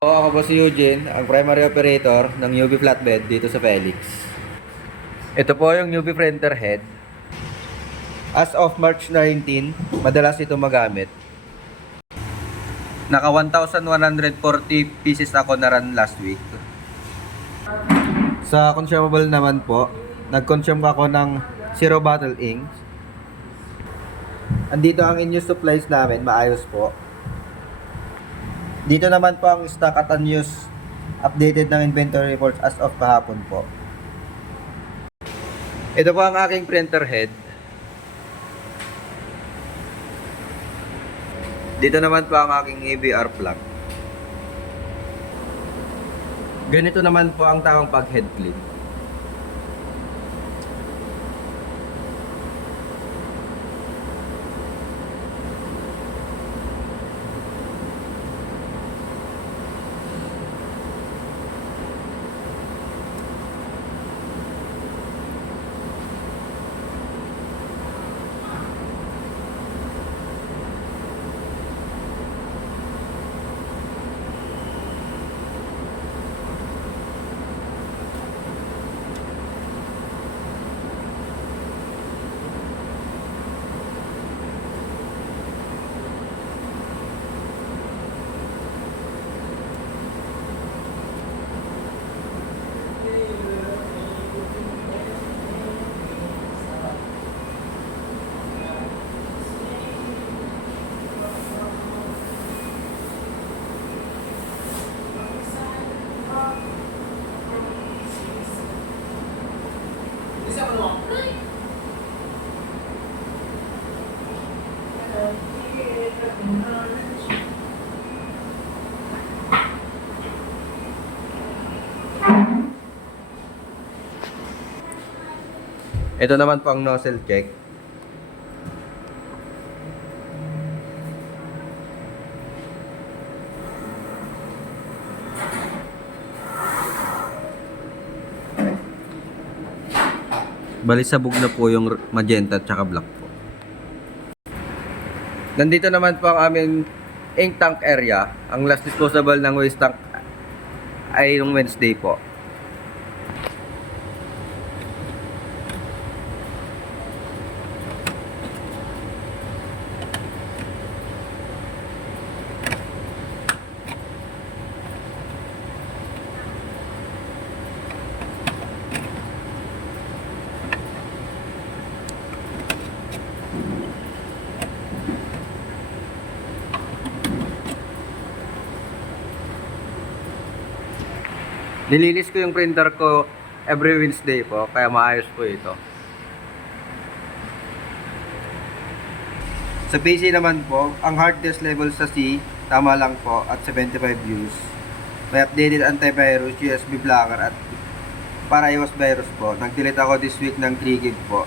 Ako po si Eugene, ang primary operator ng UV flatbed dito sa Felix. Ito po yung UV printer head. As of March 19, madalas ito magamit. Naka 1,140 pieces ako na run last week. Sa consumable naman po, nag-consume ako ng 0 bottle inks. Andito ang in-use supplies namin, maayos po. Dito naman po ang stock at unused updated ng inventory reports as of kahapon po. Ito po ang aking printer head. Dito naman po ang aking ABR plug. Ganito naman po ang tamang pag-head clean. Ito naman po ang nozzle check. Bali sabog na po yung magenta at saka black po. Nandito naman po ang aming ink tank area. Ang last disposable ng waste tank ay yung Wednesday po. Nililis ko yung printer ko every Wednesday po, kaya maayos po ito. Sa PC naman po, ang hard disk level sa C, tama lang po at 75 views. May updated antivirus, USB blocker at para iwas virus po. Nag-delete ako this week ng 3 GB po.